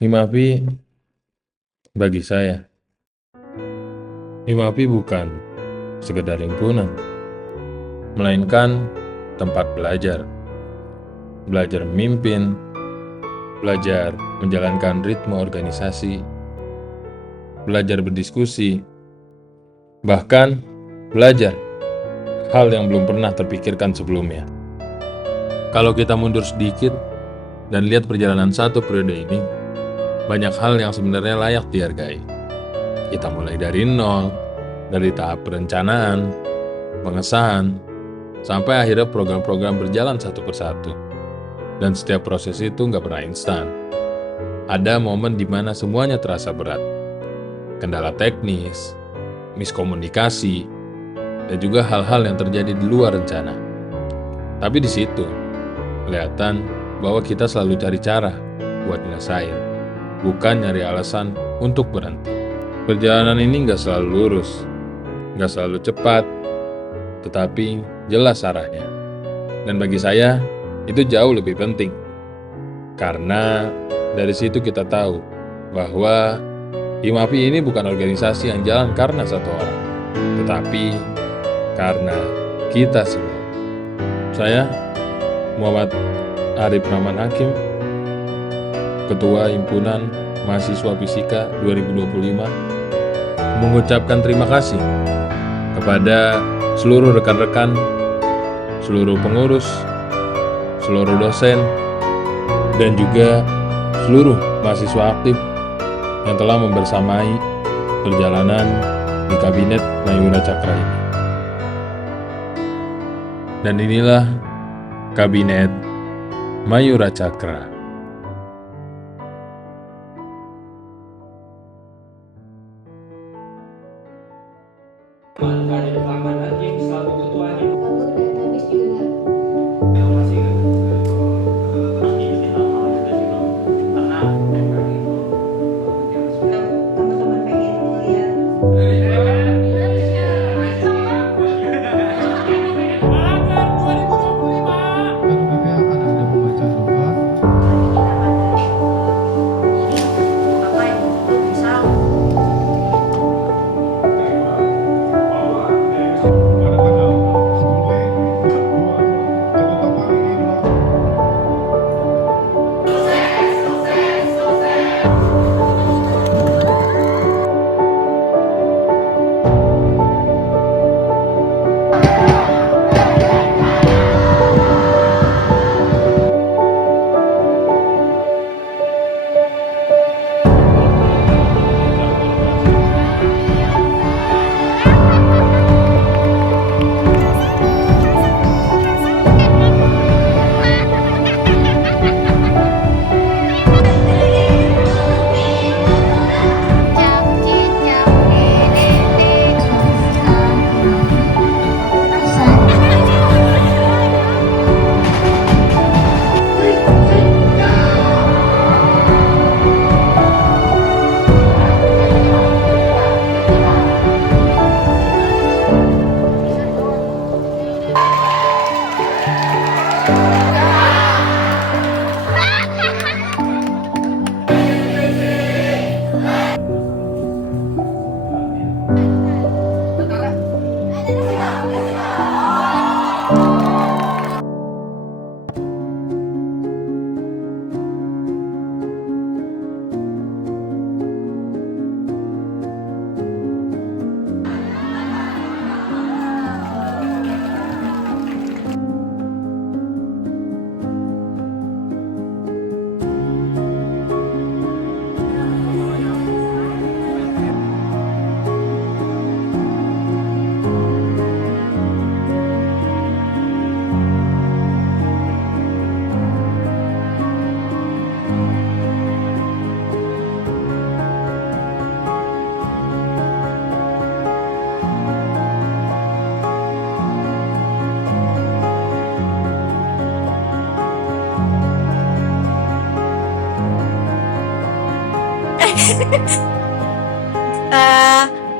Himapi bagi saya, Himapi bukan sekedar himpunan, melainkan tempat belajar. Belajar memimpin, belajar menjalankan ritme organisasi, belajar berdiskusi, bahkan belajar hal yang belum pernah terpikirkan sebelumnya. Kalau kita mundur sedikit dan lihat perjalanan satu periode ini, banyak hal yang sebenarnya layak dihargai. Kita mulai dari nol, dari tahap perencanaan, pengesahan, sampai akhirnya program-program berjalan satu persatu. Dan setiap proses itu nggak pernah instan. Ada momen di mana semuanya terasa berat. Kendala teknis, miskomunikasi, dan juga hal-hal yang terjadi di luar rencana. Tapi di situ, kelihatan bahwa kita selalu cari cara buat nyelesain, bukan nyari alasan untuk berhenti. Perjalanan ini nggak selalu lurus, nggak selalu cepat, tetapi jelas arahnya. Dan bagi saya, itu jauh lebih penting. Karena dari situ kita tahu bahwa Himapi ini bukan organisasi yang jalan karena satu orang, tetapi karena kita semua. Saya, Muhammad Arif Rahman Hakim, Ketua Himpunan Mahasiswa Fisika 2025, mengucapkan terima kasih kepada seluruh rekan-rekan, seluruh pengurus, seluruh dosen, dan juga seluruh mahasiswa aktif yang telah membersamai perjalanan di Kabinet Mayura Cakra ini. Dan inilah Kabinet Mayura Cakra.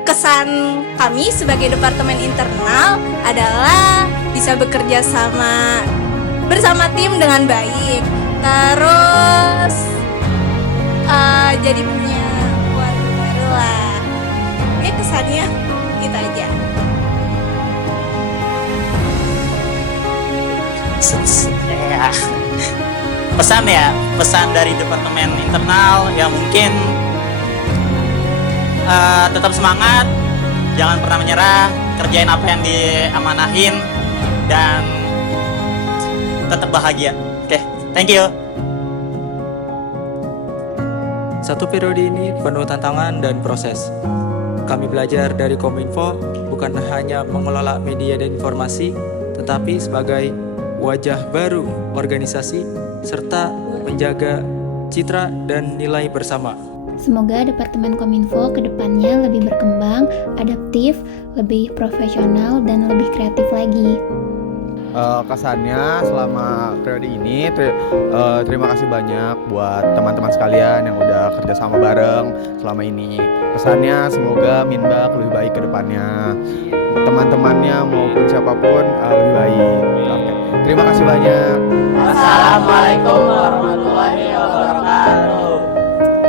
Kesan kami sebagai departemen internal adalah bisa bekerja bersama tim dengan baik. Terus jadi punya keluarga baru lah. Ya kesannya gitu aja. Pesan dari Departemen Internal ya mungkin tetap semangat, jangan pernah menyerah, kerjain apa yang diamanahin dan tetap bahagia. Oke, thank you. Satu periode ini penuh tantangan dan proses. Kami belajar dari Kominfo bukan hanya mengelola media dan informasi, tetapi sebagai wajah baru organisasi serta menjaga citra dan nilai bersama. Semoga Departemen Kominfo ke depannya lebih berkembang, adaptif, lebih profesional, dan lebih kreatif lagi. Kesannya selama periode ini terima kasih banyak buat teman-teman sekalian yang udah kerjasama bareng selama ini. Kesannya semoga Minbak lebih baik ke depannya, teman-temannya maupun siapapun lebih baik. Oke. Terima kasih banyak. Assalamualaikum warahmatullahi wabarakatuh.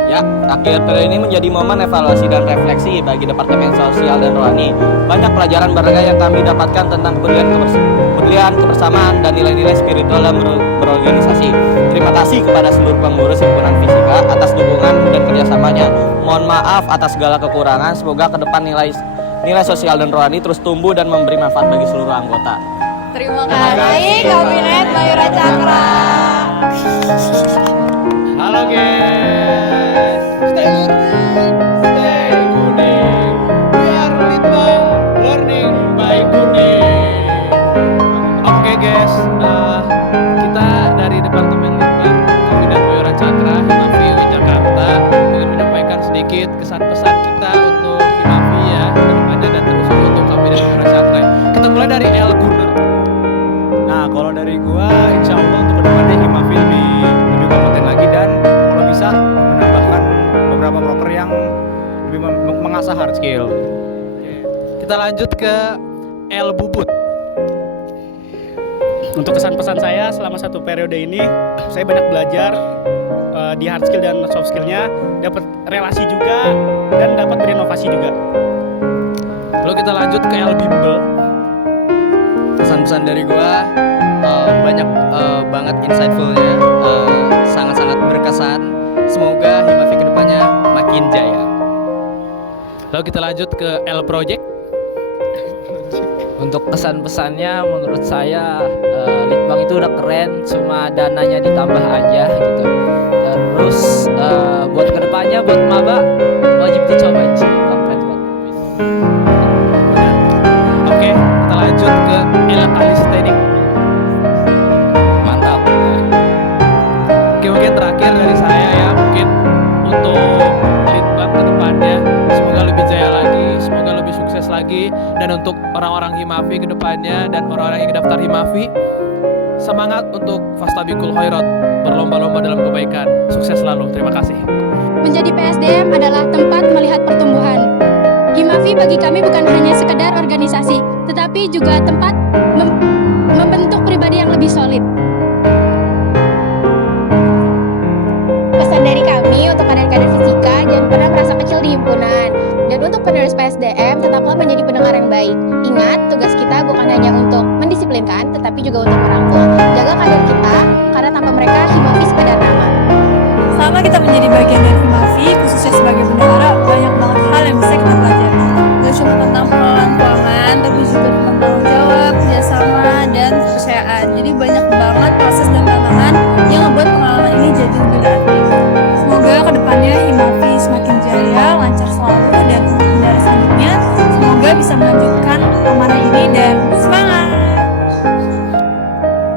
Ya, akhir periode ini menjadi momen evaluasi dan refleksi bagi Departemen Sosial dan Rohani. Banyak pelajaran berharga yang kami dapatkan tentang kepedulian, kebersamaan, dan nilai-nilai spiritual dalam berorganisasi. Terima kasih kepada seluruh pengurus himpunan fisika atas dukungan dan kerjasamanya. Mohon maaf atas segala kekurangan. Semoga ke depan nilai sosial dan rohani terus tumbuh dan memberi manfaat bagi seluruh anggota. Terima kasih Kabinet Mayura Cakra. Halo guys, stay kuning, biar Litbang learning by kuning. Oke guys, kita dari Departemen Litbang Kabinet Mayura Cakra Himafi UI Jakarta ingin menyampaikan sedikit kesan pesan kita untuk Himafi ya ke depannya dan terus untuk Kabinet Mayura Cakra. Kita mulai dari El Gunur. Nah, kalau dari gua, insya Allah untuk kedepannya Himafi lebih kompeten lagi dan kalau bisa menambahkan beberapa proker yang lebih mengasah hard skill. Kita lanjut ke El Bubut. Untuk kesan-pesan saya selama satu periode ini, saya banyak belajar di hard skill dan soft skillnya, dapat relasi juga dan dapat berinovasi juga. Lalu kita lanjut ke El Bimbel. Pesan-pesan dari gua banyak banget insightfulnya, sangat-sangat berkesan. Semoga Himafi kedepannya makin jaya. Lalu kita lanjut ke El Project. Untuk pesan-pesannya menurut saya Litbang itu udah keren, cuma dananya ditambah aja gitu. Terus buat kedepannya buat maba wajib dicobain sih, Litbang keren banget. Oke, kita lanjut ke El Alistenik. Mantap. Oke, mungkin terakhir dari saya ya, mungkin untuk Litbang ke depannya semoga lebih jaya lagi, semoga lebih sukses lagi, dan untuk orang-orang Himafi ke depannya dan orang-orang yang daftar Himafi, semangat untuk Fastabiqul Khairat, berlomba-lomba dalam kebaikan. Sukses selalu. Terima kasih. Menjadi PSDM adalah tempat melihat pertumbuhan. Himafi bagi kami bukan hanya sekedar organisasi, tetapi juga tempat membentuk pribadi yang lebih solid. Pesan dari kami untuk kader-kader fisika, jangan pernah merasa kecil di himpunan. Dan untuk penerus PSDM, tetaplah menjadi pendengar yang baik. Ingat, tugas kita bukan hanya untuk mendisiplinkan, tetapi juga untuk merangkul. Jaga kader kita, karena tanpa mereka Himafi sekedar nama. Selama kita menjadi bagian dari Himafi, khususnya sebagai bendahara, banyak banget hal yang bisa kita pelajari. Gak cuma tentang pengelolaan keuangan, tapi juga tentang tanggung jawab, kerjasama, dan kepercayaan. Jadi banyak banget proses dan tantangan yang membuat pengalaman ini jadi lebih kreatif. Semoga kedepannya Himafi semakin jaya, lancar selalu, dan untuk bendahara selanjutnya, semoga bisa melanjutkan amanah ini dan semangat!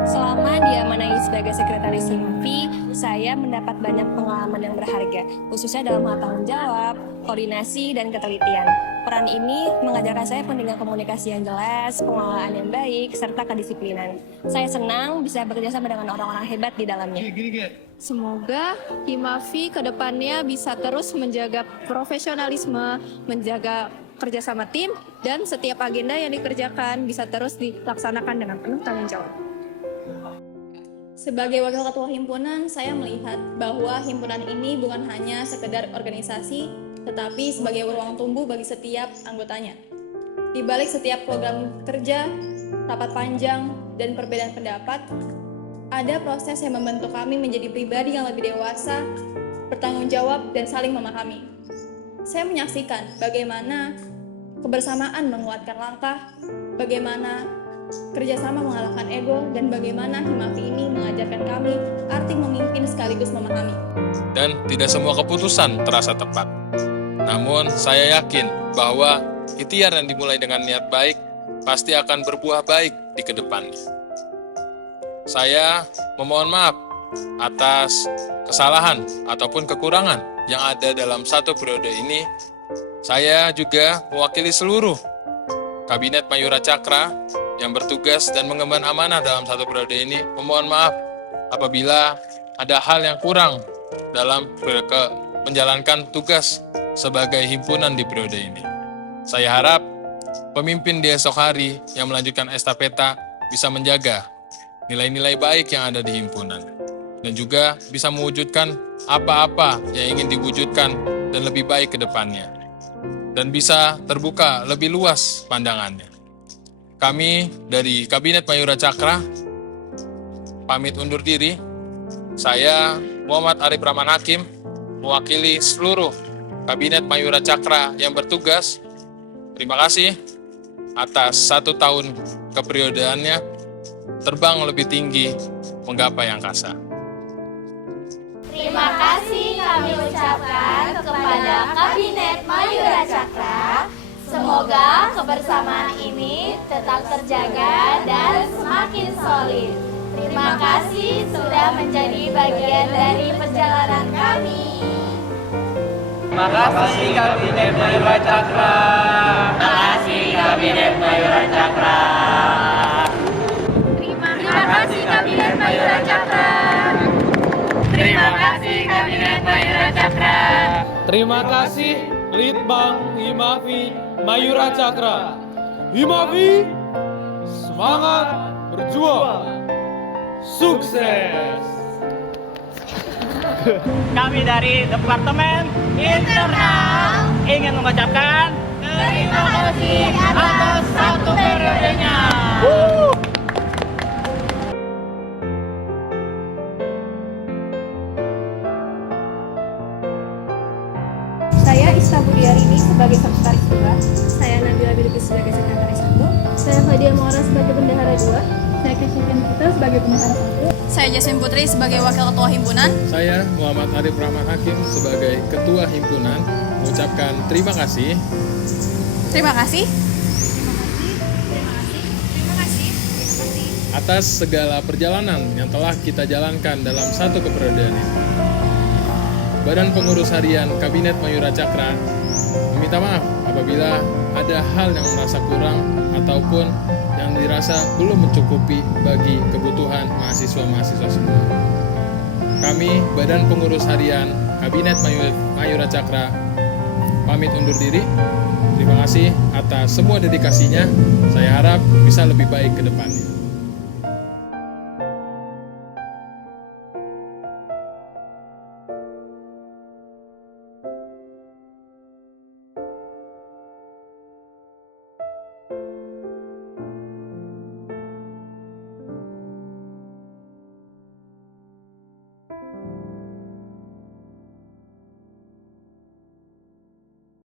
Selama diamanai sebagai sekretaris Himafi, saya mendapat banyak pengalaman yang berharga, khususnya dalam hal tanggung jawab, koordinasi, dan ketelitian. Peran ini mengajarkan saya pentingnya komunikasi yang jelas, pengelolaan yang baik, serta kedisiplinan. Saya senang bisa bekerjasama dengan orang-orang hebat di dalamnya. Semoga Himafi ke depannya bisa terus menjaga profesionalisme, menjaga kerjasama tim, dan setiap agenda yang dikerjakan bisa terus dilaksanakan dengan penuh tanggung jawab. Sebagai wakil ketua himpunan, saya melihat bahwa himpunan ini bukan hanya sekedar organisasi, tetapi sebagai ruang tumbuh bagi setiap anggotanya. Di balik setiap program kerja, rapat panjang, dan perbedaan pendapat, ada proses yang membentuk kami menjadi pribadi yang lebih dewasa, bertanggung jawab, dan saling memahami. Saya menyaksikan bagaimana kebersamaan menguatkan langkah, bagaimana kerjasama mengalahkan ego, dan bagaimana Himafi ini mengajarkan kami arti memimpin sekaligus memahami. Dan tidak semua keputusan terasa tepat. Namun, saya yakin bahwa ikhtiar yang dimulai dengan niat baik pasti akan berbuah baik di kedepannya. Saya memohon maaf atas kesalahan ataupun kekurangan yang ada dalam satu periode ini. Saya juga mewakili seluruh Kabinet Mayura Cakra yang bertugas dan mengemban amanah dalam satu periode ini. Memohon maaf apabila ada hal yang kurang dalam menjalankan tugas sebagai himpunan di periode ini. Saya harap pemimpin di esok hari yang melanjutkan estafeta bisa menjaga nilai-nilai baik yang ada di himpunan dan juga bisa mewujudkan apa-apa yang ingin diwujudkan dan lebih baik ke depannya dan bisa terbuka lebih luas pandangannya. Kami dari Kabinet Mayura Cakra pamit undur diri. Saya Muhammad Arif Rahman Hakim mewakili seluruh Kabinet Mayura Cakra yang bertugas. Terima kasih atas 1 tahun keperiodeannya terbang lebih tinggi menggapai angkasa. Terima kasih kami ucapkan kepada Kabinet Mayura Cakra. Semoga kebersamaan ini tetap terjaga dan semakin solid. Terima kasih sudah menjadi bagian dari perjalanan kami. Terima kasih Kabinet Mayura Cakra. Terima kasih Kabinet Mayura Cakra. Terima kasih Kabinet Mayura Cakra. Terima kasih Kabinet Mayura Cakra. Terima kasih Litbang Himafi Mayura Cakra. Himafi, semangat berjuang. Sukses. Kami dari Departemen Internal ingin mengucapkan Terima kasih atas 1 periodenya. Saya Ista Budiarini sebagai Sekretaris 2, saya Nabila Bilqis sebagai Sekretaris 1, saya Fadia Maura sebagai Bendahara 2, saya Kristin Putra sebagai Bendahara 1, saya Jasmine Putri sebagai Wakil Ketua Himpunan, Saya Muhammad Arif Rahman Hakim sebagai Ketua Himpunan mengucapkan terima kasih. Terima kasih Atas segala perjalanan yang telah kita jalankan dalam satu keperiodean ini. Badan Pengurus Harian Kabinet Mayura Cakra meminta maaf apabila ada hal yang merasa kurang ataupun yang dirasa belum mencukupi bagi kebutuhan mahasiswa-mahasiswa semua. Kami, Badan Pengurus Harian Kabinet Mayura Cakra, pamit undur diri. Terima kasih atas semua dedikasinya. Saya harap bisa lebih baik ke depannya.